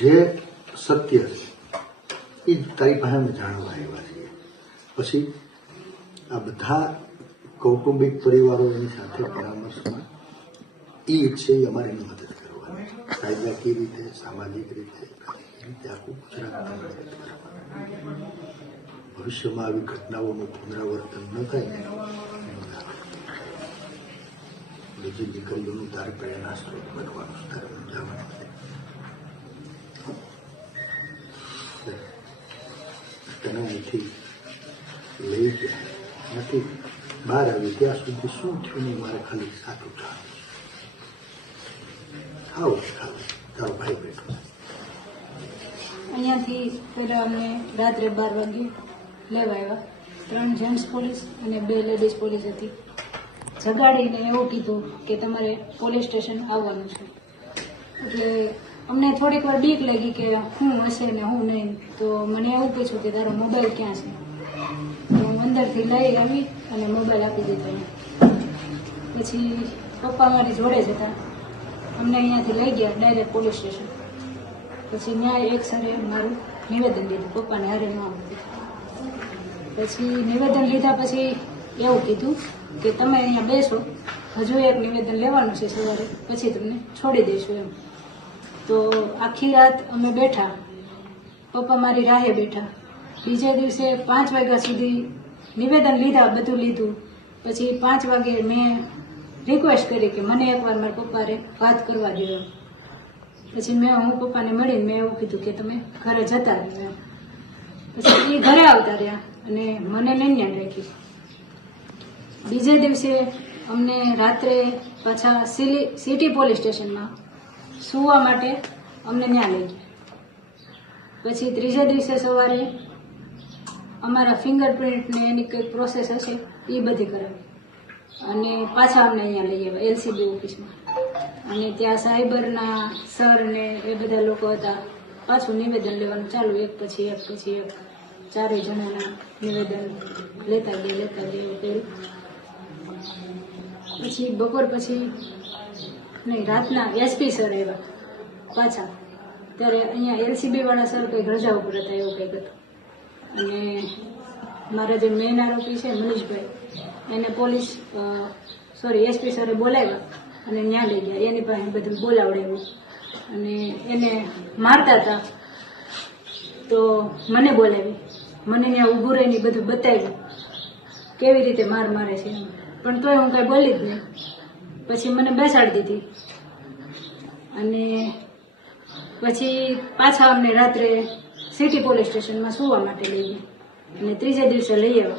જે સત્ય છે, એ તારી પાસે અમે જાણવા આવ્યા છીએ. પછી આ બધા કૌટુંબિક પરિવારો એની સાથે પરામર્શમાં એ એ અમારે એની મદદ કરવાની કાયદાકીય રીતે, સામાજિક રીતે રીતે આખું ગુજરાત. ભવિષ્યમાં આવી ઘટનાઓનું પુનરાવર્તન ન થાય બીજી દીકરીઓનું તારે પ્રેરણા સ્ત્રોત બનવાનું તારે સમજાવવાનું છે. લઈ ગયા નથી. બહાર આવી ત્યાં સુધી શું થયું નહીં મારે ખાલી સાચું જાણવું ખાવ ખાવ તારો ભાઈ બેઠો અહીંયાથી પહેલાં અમને રાત્રે બાર વાગે લેવા આવ્યા. ત્રણ જેન્ટ્સ પોલીસ અને બે લેડીઝ પોલીસ હતી. જગાડીને એવું કીધું કે તમારે પોલીસ સ્ટેશન આવવાનું છે. એટલે અમને થોડીક વાર બીક લાગી કે હું હશે ને હું નહીં. તો મને એવું પૂછ્યું કે તારો મોબાઈલ ક્યાં છે? તો હું અંદરથી લઈ આવી અને મોબાઈલ આપી દીધો. પછી પપ્પા મારી જોડે જ હતા. અમને અહીંયાથી લઈ ગયા, ડાયરેક્ટ પોલીસ સ્ટેશન. પછી ન્યાય એક સરે મારું નિવેદન લીધું પપ્પાને હારે ન પછી નિવેદન લીધા પછી એવું કીધું કે તમે અહીંયા બેસો, હજુ એક નિવેદન લેવાનું છે સવારે, પછી તમને છોડી દઈશું એમ. તો આખી રાત અમે બેઠા. પપ્પા મારી રાહે બેઠા. બીજે દિવસે પાંચ વાગ્યા સુધી નિવેદન લીધા, બધું લીધું. પછી પાંચ વાગે મેં રિક્વેસ્ટ કરી કે મને એકવાર મારા પપ્પાને વાત કરવા દો. પછી મેં, હું પપ્પાને મળીને મેં એવું કીધું કે તમે ઘરે જતા રહ્યો પછી એ ઘરે આવતા રહ્યા અને મને નૈન્યાન રાખી. બીજે દિવસે અમને રાત્રે પાછા સિટી પોલીસ સ્ટેશનમાં સુવા માટે અમને ત્યાં લઈ ગયા. પછી ત્રીજા દિવસે સવારે અમારા ફિંગરપ્રિન્ટને એની કંઈક પ્રોસેસ હશે, એ બધી કરાવી. અને પાછા અમને અહીંયા લઈ આવ્યા એલસીબી ઓફિસમાં. અને ત્યાં સાયબરના સર ને એ બધા લોકો હતા. પાછું નિવેદન લેવાનું ચાલુ, એક પછી એક પછી એક. ચારેય જણાના નિવેદન લેતા ગયા લેતા ગયા કર્યું. પછી બપોર પછી નહીં રાતના એસપી સર આવ્યા પાછા. ત્યારે અહીંયા એલસીબી વાળા સર કંઈક રજા ઉપર હતા એવું કંઈક હતું. અને મારા જે મેન આરોપી છે મનીષભાઈ, એને પોલીસ સોરી એસપી સરે બોલાવ્યા અને ત્યાં લઈ ગયા. એની પાસે બધું બોલાવડાવ્યું. અને એને મારતા હતા. તો મને બોલાવી. મને ત્યાં ઊભું રહીને બધું બતાવ્યું. કેવી રીતે માર મારે છે. પણ તોય હું કાંઈ બોલી જ નહીં. પછી મને બેસાડી દીધી. અને પછી પાછા અમને રાત્રે સિટી પોલીસ સ્ટેશનમાં સુવા માટે લઈ ગયા અને ત્રીજે દિવસે લઈ આવ્યા.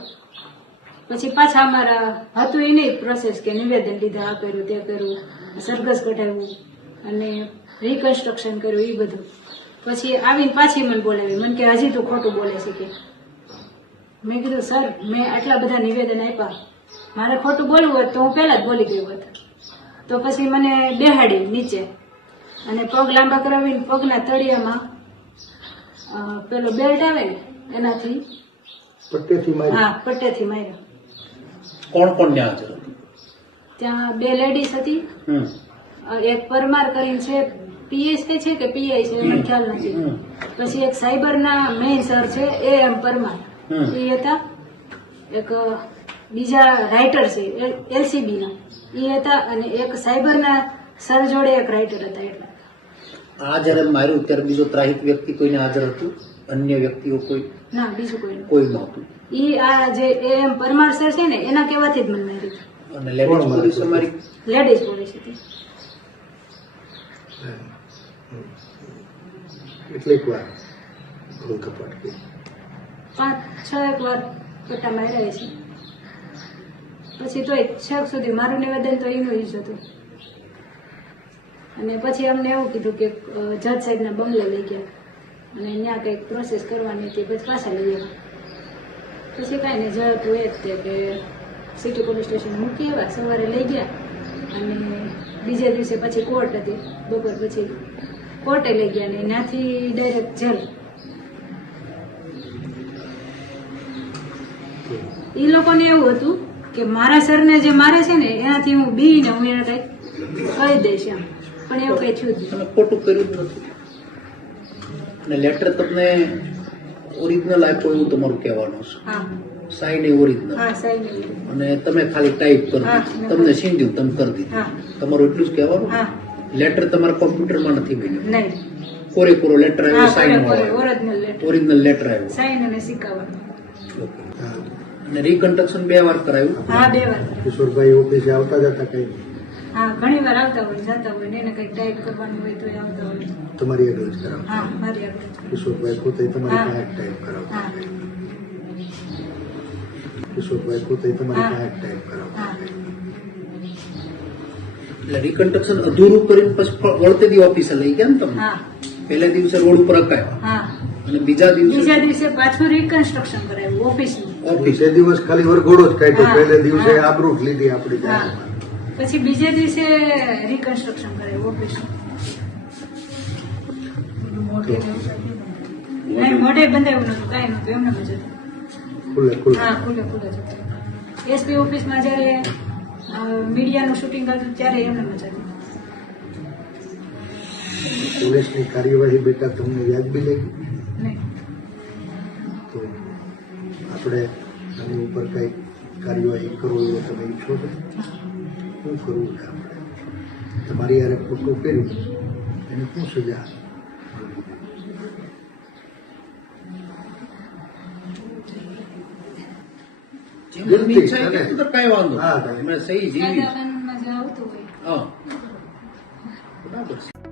પછી પાછા અમારા હતું એ નહીં પ્રોસેસ કે નિવેદન લીધા, આ કર્યું, તે કર્યું, સરઘસ કઢાવ્યું અને રિકન્સ્ટ્રક્શન કર્યું એ બધું. પછી આવીને પાછી મને બોલાવી. મને કે, હજી તું ખોટું બોલે છે કે. મેં કીધું, સર, મેં આટલા બધા નિવેદન આપ્યા. મારે ખોટું બોલવું હોત તો હું પહેલા જ બોલી ગઈ હોત. તો પછી મને બેહાડી નીચે. અને પગ લાંબા કરાવીને પગના તળિયામાં પેલો બેલ્ટ આવે ને એનાથી પટ્ટેથી હા પટ્ટેથી માર્યો. કોણ કોણ ત્યાં હાજર ત્યાં બે લેડીઝ હતી. એક પરમાર કરીને છે પીએસ છે કે પીઆઈ છે મને ખ્યાલ નથી. પછી એક સાયબરના મેઇન સર છે એ એમ પરમાર. એ હતા. એક બીજા રાઇટર છે એલસીબીના એ હતા અને એક સાયબરના સર જોડે એક રાઇટર હતા એટલે. આ જ્યારે માર્યું ત્યારે બીજો ત્રાહિક વ્યક્તિ કોઈને હાજર હતું? અન્ય વ્યક્તિઓ કોઈ? ના બીજું કોઈ કોઈ નહોતું ઈ આ જે એ એમ પરમાર સર છે ને એના કહેવાથી જ મને માર્યું. અને લેડીઝ પોલીસ અમારી? લેડીઝ પોલીસ હતી. કેટલીક વાર. ભૂલ કપાટ પાંચ છ એક વાર પટ્ટા માર્યા છે. પછી તોય છેક સુધી મારું નિવેદન તો એનું જ હતું. અને પછી અમને એવું કીધું કે જજ સાહેબના બંગલે લઈ ગયા. અને ત્યાં કંઈક પ્રોસેસ કરવાની હતી પછી પાછા લઈ ગયા પછી કાંઈ નહીં જજ તો એ જ તે કે સિટી પોલીસ સ્ટેશન મૂકી આવ્યા સવારે લઈ ગયા. અને બીજે દિવસે પછી કોર્ટ હતી બપોર પછી કોર્ટે લઈ ગયા ને ત્યાંથી ડાયરેક્ટ જેલ. એ લોકોને એવું હતું કે મારા સરને જે મારે છે ને એનાથી હું બી ને હું એને કંઈક કહી દઈશ એમ. પણ એવું કંઈ થયું તમે ખોટું કર્યું જ નથી. અને લેટર તમને ઓરિજિનલ આપ્યો એવું તમારું કહેવાનું છે સાઈન એ ઓરિજિનલ અને તમે ખાલી ટાઈપ કરો હા. તમને સીંધ્યું તમે કરી દીધું. તમારું એટલું જ કહેવાનું? હા. લેટર તમારા કોમ્પ્યુટરમાં નથી બન્યું નહીં. કોરે કોરો લેટર આવ્યો સાઈન ઓરિજિનલ લેટર ઓરિજિનલ આવ્યો. સાઈન અને સિક્કા. અને રીકન્સ્ટ્રક્શન બે વાર કરાયું. હા બે વાર. કિશોરભાઈ ઓફિસે આવતા જતા કઈ? હા ઘણી વાર આવતા હોય જતા હોય ને એને કઈ ટાઈપ કરવાનું હોય તો આવતા હોય. તમારી આગળ જ કરાવતા હા મારી આગળ કિશોરભાઈ પોતે તમારી. પાસે ટાઈપ કરાવતા હા. કિશોરભાઈ પોતે તમારી પાસે ટાઈપ કરાવતા એટલે રિકન્સ્ટ્રક્શન અધૂરું કરીને પછી વળતે દી ઓફિસે લઈ ગયા ને તમે? હા. પહેલા દિવસે રોડ ઉપર અકાયો હા. અને બીજા દિવસે બીજા દિવસે પાછું રિકન્સ્ટ્રક્શન કરાયું ઓફિસનું ઓફિસ તે દિવસ ખાલી વરઘોડો જ કાઢ્યો. પહેલે દિવસે હા. લીધી આપણી પછી બીજે દિવસે રિકન્સ્ટ્રક્શન કરે નહીં મોઢે બંધાયું નતું કાંઈ નતું એમને જ ખુલ્લે ખુલ્લે. હા ખુલ્લે ખુલ્લે જ એસપી ઓફિસમાં જ્યારે મીડિયાનું શૂટિંગ હતું ત્યારે એમને મજા પોલીસની કાર્યવાહી બેટા તમને વ્યાજબી લાગી આપણે આની ઉપર કંઈક કાર્યવાહી કરો એવો તમે ઈચ્છો છો? શું કરવું છે આપણે? તમારી યારે ખોટું કર્યું. એને શું સજા? હા, સહી જીવી. બરાબર